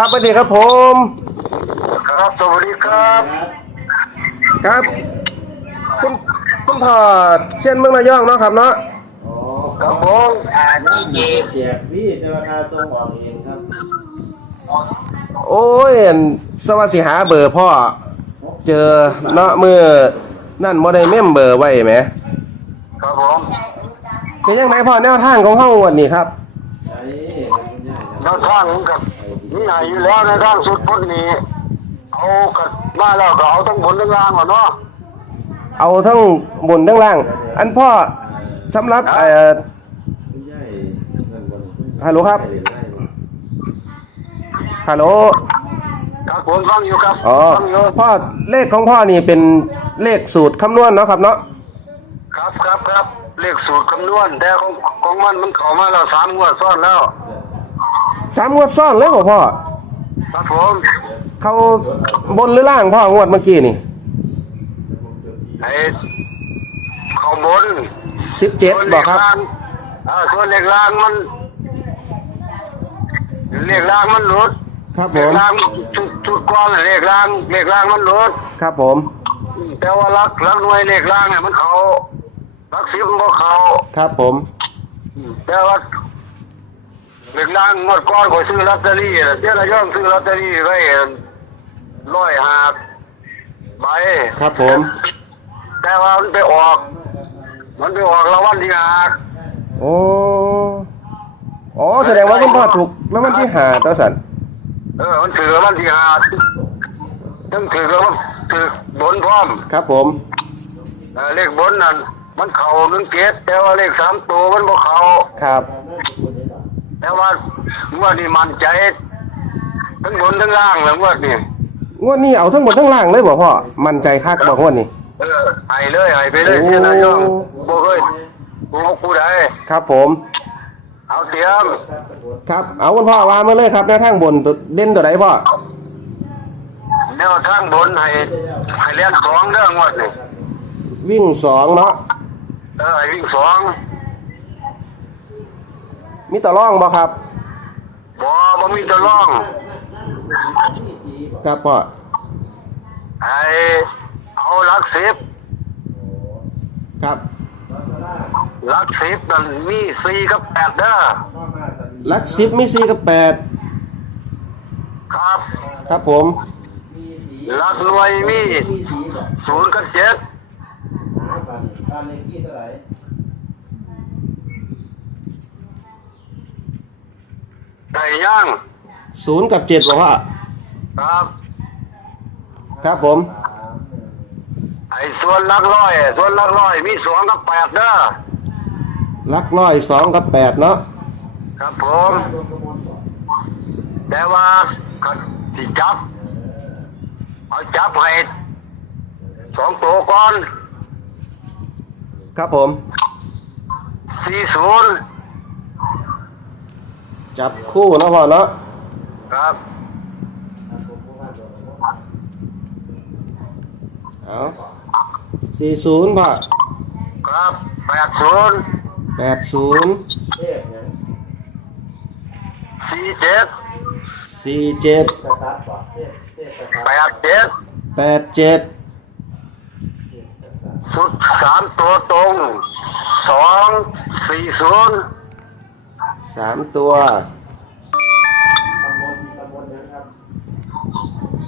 ครับสวัสดีครับผม ครับสวัสดีครับครับ คุณคุณพ่อเช่นเมืองระยองเนาะครับเนาะครับผมอ่านี่เจแจกฟรีแต่ราคาส่งออกเองครับ โอ้ยอั่นสวัสดิหาเบอร์พ่อ เจอเนาะมือนั่นบ่ได้เมมเบอร์ไว้ไหมครับผมเป็นยังไงพ่อแนวทางของเฮาวันนี้ครับใช้คุณยายแนวทางมันกับ นี่ไหนอยู่แล้วในทางสุดพ้นนี้ เอากันมาแล้วก็เอาทั้งบนทั้งล่างก่อนเนาะเอาทั้งบนทั้งล่าง อันพ่อสำหรับเอ่อคุณยายเงินบนฮัลโหลครับไปเรียนได้เนอะฮัลโหลครับผมฟังอยู่ครับอ๋อฟังอยู่พ่อเลขของพ่อนี่เป็นเลขสูตรคำนวณเนาะครับเนาะครับครับครับเลขสูตรคำนวณแต่ของของมันมันเข้ามาแล้วสามงวดซ้อนแล้ว สามงวดซ้อนเลยบ่พ่อ ครับผมเขาบนหรือล่างพ่องวดเมื่อกี้นี่ไอ้เข้าบนสิบเจ็ดบอกครับส่วนเลขล่างอ่าส่วนเลขล่างมันเลขล่างมันหลุดครับผเลขมล่างชุดชุดกว้างน่ะเลขล่างเลขล่างมันหลุดครับผมแต่ว่ารักรักหน่วยเลขล่างเนี่ยมันเขารักสิบมันก็เขา ครับผม แต่ว่า เลขล่างงวดก้อนก็ซื้อลอตเตอรี่น่ะเจ้าละย่อมซื้อลอตเตอรี่ไว้ร้อยห้าใบครับผม แต่ว่ามันไปออก มันไปออกรางวัลที่ห้าโอ้อ๋อแสดงว่าคุณพ่อถูกแล้วมันที่หาตัวสันเออมันถือรางวัลที่ห้าต้องถือแล้วมันถือบนพร้อม ครับผมเออเลขบนนั่นมันเข่าหนึ่งเจ็ดแต่ว่าเลขสามตัวมันบ่เข่าครับ แต่ว่างวดนี้มันใจ ทั้งบนทั้งล่างแล้วงวดนี้งวดนี้เอาทั้งหมดทั้งล่างเลยบ่พ่อมั่นใจคักบ่งวดนี้เออให้เลยให้ไปเลยโอ้เจ้านายองบ่เคยบ่ผู้ใดครับผม เอาเตรียมครับ เอาคุณพ่อวางมาเลยครับแนวทางบนตัวเด่นตัวไหนพ่อแนวทางบนให้ให้เลี้ยงสองเด้องวดนี้วิ่งสองเนาะเออให้วิ่งสอง มีต่อร่องบ่ครับบ่บ่มีตัวร่องครับพ่อให้เอาหลักสิบครับหลักสิบนั่นมีสี่กับแปดเด้อหลักสิบมีสี่กับแปดครับครับผมหลักหน่วยมีมีสีบอกศูนย์กับเจ็ด หาบัตรบ้านเลขที่เท่า ไหร่ได้ยังศูนย์กับเจ็ดบ่พ่อครับครับผมสามหนึ่งไอ้ส่วนหลักร้อยส่วนหลักร้อยมีสองกับแปดเด้อหลักร้อยสองกับแปดเนาะครับผมโดนกระมวลบอกแต่ว่าก็สิจับ เอาจับให้สองตัวก่อน ครับผมสี่ศูนย์ จับคู่เนาะพ่อเนาะครับเอาสี่ศูนย์พ่อครับแปดศูนย์แปดศูนย์เลขเนี่ยสี่เจ็ดสี่เจ็ดกระซับบอกเลขเลขกระซับแปดเจ็ดแปดเจ็ดสุดสามตัวตรงสองสี่ศูนย์ สามตัวตำบลตำบลนะครับ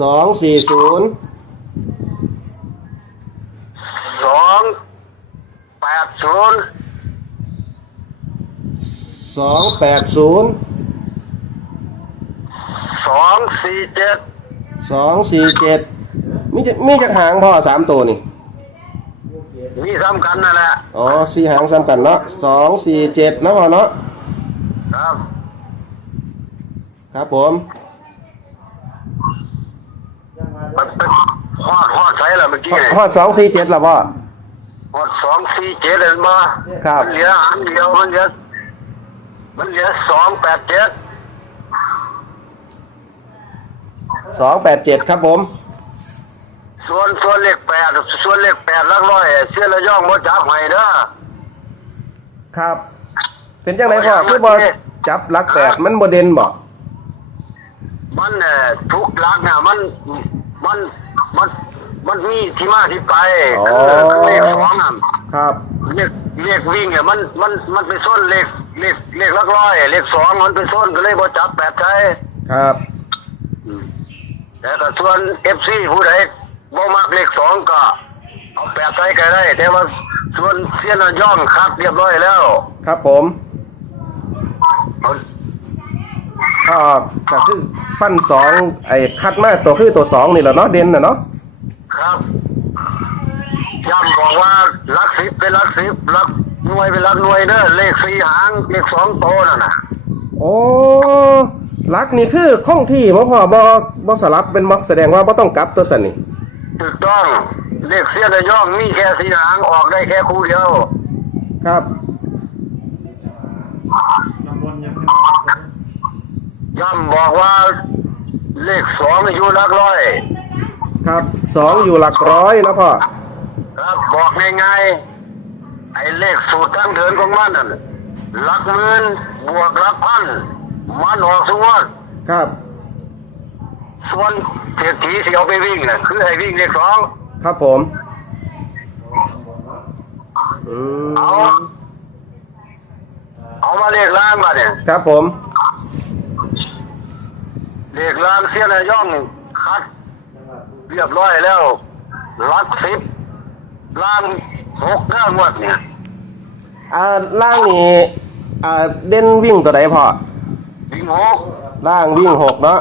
สองสี่ศูนย์สองแปดศูนย์สองแปดศูนย์สองสี่เจ็ดสองสี่เจ็ดมีจะมีจะหางพ่อสามตัวนี่ มีสำคัญนั่นแหละอ๋อสี่หางซ้ำกันเนาะสองสี่เจ็ดนะพ่อเนาะ ครับ ครับผมยังมามันเป็นฮอดฮอดใช้แล้วเมื่อกี้ฮอดสองสี่เจ็ดละพ่อฮอดสองสี่เจ็ดเห็นมาครับมันเหลืออันเดียวมันเหลือมันเหลือสองแปดเจ็ดสองแปดเจ็ดครับผม ส่วนส่วนเลขแปดส่วนเลขแปดลักร้อยเสียระย่องมดจับให้เด้อครับ เป็นจังไหนพ่อคือบอ จับหลักแปดมันโมเดนบอกมันเอ่อทุกหลักเนี่ยมันมันมันมันมีที่มาที่ไปอ๋อคือคือเลขสองอะครับเลขเลขวิ่งเนี่ยมันมันมันไปส้นเลขเลขเลขหลักร้อยเลขสองมันไปส้นก็เลยบ่จับแปดใจครับแต่ก็ส่วนเอฟซีผู้ใดบ่มักเลขสองก็เอาแปดใจก็ได้ แต่ว่าส่วนเสี้ยนย่องคัดเรียบร้อยแล้ว ครับผม ก็ก็คือฟันสองไอ้คัดมาตัวคือตัวสองนี่แหละเนาะเด่นน่ะเนาะครับย้ำบอกว่าลักสิบเป็นลักสิบลักหน่วยเป็นลักหน่วยเด้อเลขสี่หางเลขสองโตวนั่นน่ะโอ้ลักนี่คือคงที่บ่พ่อบ่บ่สลับเป็นบ่แสดงว่าบ่ต้องกลับตัวสันนี่ถูกต้องเลขเสี้ยนย่องมีแค่สี่หางออกได้แค่คู่เดียวครับ ตำบลยังไง ย้ำบอกว่าเลขสองอยู่หลักร้อย ครับสองอยู่หลักร้อยนะพ่อครับบอกง่ายๆไอ้เลขสูตรตั้งเดินของมันนั่นหลักหมื่นบวกหลักพันมันออกสวดครับ ส่วนเศรษฐีที่เอาไปวิ่งน่ะคือให้วิ่งเลขสองครับผมอืมเอาเอามาเลขล่างมาเนี่ยครับผม เลขล่างเสียนย่องคัด เรียบร้อยแล้วลักสิบล่างหกเก้างวดเนี่ยอ่าล่างนี่อ่าเด่นวิ่งตัวไหนพ่อวิ่งหกล่างวิ่งหกเนาะ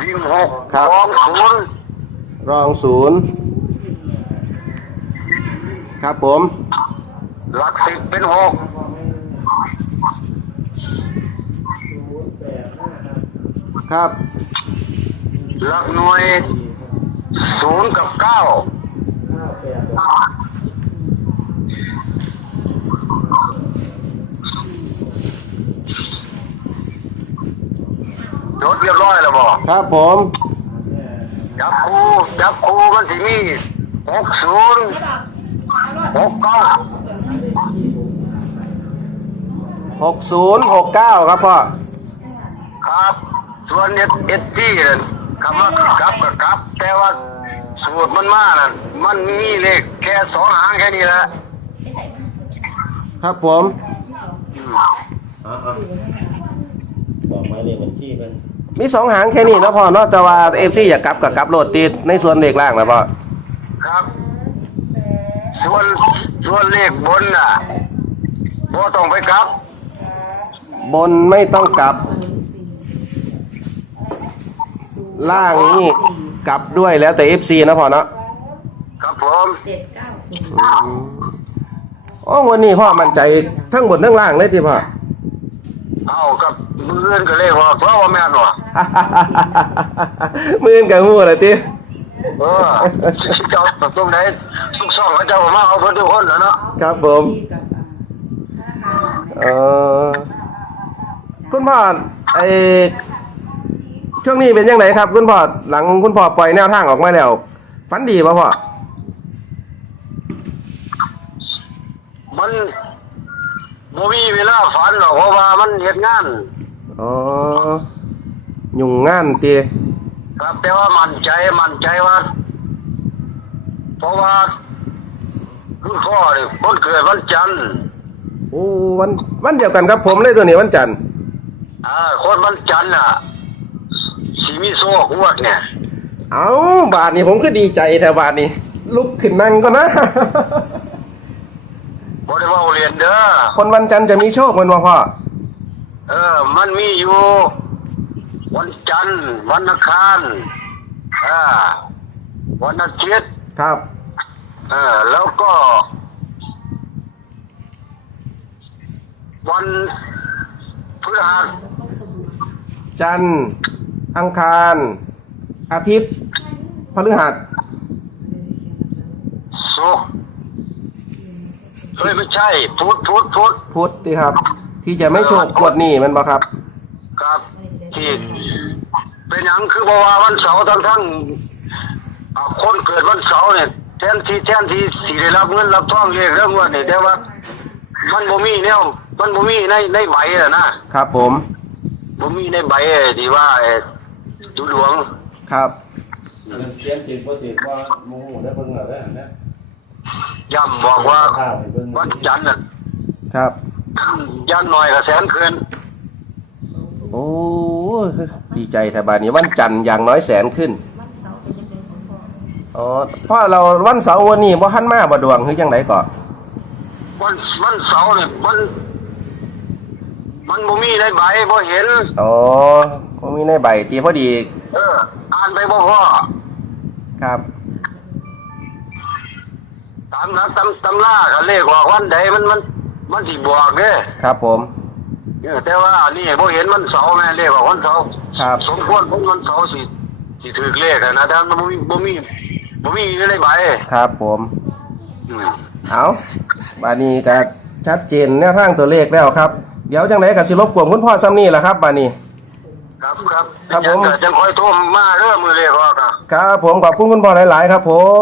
วิ่งหกครับสองศูนย์รองศูนย์ครับผมหลักสิบเป็นหก ศูนย์แปดห้าครับ ครับ หลักหน่วยศูนย์กับเก้าเก้าแปดจดเรียบร้อยแล้วบอกครับผมจับคูจับคูมันสิมีหกศูนย์หกเก้าหกศูนย์หกเก้าครับพ่อครับ ส่วนเอสเอสที่นั่นคำว่ากลับกับกลับ แต่ว่าสูตรมันมานั่นมันมีเลขแค่สองหางแค่นี้แหละครับผมอ๋อบอกหมายเลขบัญชีกันมีสองหางแค่นี้นะพ่อเนาะแต่ว่าเอฟซีอยากกลับกับกลับโหลดตีในส่วนเลขล่างนะพ่อครับ ส่วนส่วนเลขบนน่ะบ่ต้องไปกลับบนไม่ต้องกลับ ล่างนี่กลับด้วยแล้วแต่เอฟซีนะพ่อเนาะครับผมอ๋อวันนี้พ่อมั่นใจทั้งบนทั้งล่างเลยที่พ่อ เอากับมืออื่นก็เลยบอกเพราะว่าแม่นว่ะมือนกับหูเลยทีเออเจ้าตรงไหนทุกซ่องเขาเจ้ามาเอาเพิ่นทุกคนแล้วเนาะครับผมเออคุณพ่อไอ ช่วงนี้เป็นยังไงครับ คุณพ่อหลังคุณพ่อปล่อยแนวทางออกมาแล้วฝันดีป่ะพ่อมันบ่มีเวลาฝันหรอกเพราะว่ามันเฮ็ดงานอ๋อยุ่งงานตีครับแต่ว่ามั่นใจมั่นใจว่าเพราะว่าคุณพ่อนี่คนเกิดวันจันทร์โอ้วันวันเดียวกันครับผมเลยตัวนี้วันจันทร์อ่าคนวันจันทร์น่ะสิ มีโซ่ขวดเนี่ย เอาบาทนี้ผมคือดีใจแต่บาทนี้ ลุกขึ้นนั่งก็นะ บ่ได้เว่าเรียนเด้อ คนวันจันทร์จะมีโชคมันว่าพ่อเออ มันมีอยู่ วันจันทร์ วันอังคารอ่าวันอาทิตย์ ครับ เออ แล้วก็ วันพฤหัสจันทร์ อังคาร อาทิตย์พฤหัสศุกร์เฮ้ยไม่ใช่พุธพุธพุธพุธดีครับ ที่จะไม่โชคกวดหนี้มันบ่ครับ ครับที่เป็นหยังคือบอกว่าวันเสาร์ทั้งทั้งอ่าคนเกิดวันเสาร์เนี่ยแทนที่แทนที่สิได้รับเงินรับทองเรียกเรื่องว่านี่แต่ว่า มันบ่มีแนวมันบ่มีในในใบอะนะครับผมมบ่มีในใบที่ว่าไอ้ ดูหลวง ครับมันเขียนจริงบ่จริงว่าโมโหได้เบิ่งแล้วเด้อนะย่ำบอกว่าข้าวให้เบิ่งวันจันทร์น่ะครับ ย่างหน่อยก็แสนคืนโอ้ยดีใจแต่บานนี้วันจันทร์อย่างน้อยแสนขึ้นอ๋อพ่อเราวันเสาร์วันนี้บ่ทันมาบ่ดวงคือจังไดก่อวันวันเสาร์เนี่ยมัน มันบ่มีในใบบ่เห็น อ๋อบ่มีในใบตีพอดี เออ อ่านไปบ่พอครับตามนักตำตำราก็เลขว่าวันใดมันมัน มันสิบอกเด้ครับผมเออแต่ว่านี่บ่เห็นวันเสาร์แม่เลขว่าวันเสาร์ครับสมควรผมวันเสาร์สิสิถือเลขอะนะแต่มันบ่มีบ่มีบ่มีอยู่ในใบครับผมอืมเอาบานนี้ก็ชัดเจนแนวทางตัวเลขแล้วครับ เดี๋ยวจังไดก็สิรบกวนคุณพ่อซ้ำนี่แหละครับบานนี้ ครับครับครับผมจังจังคอยโทรมาเด้อมือเลขออกอะครับผมขอบคุณคุณพ่อหลาย ๆ ครับผม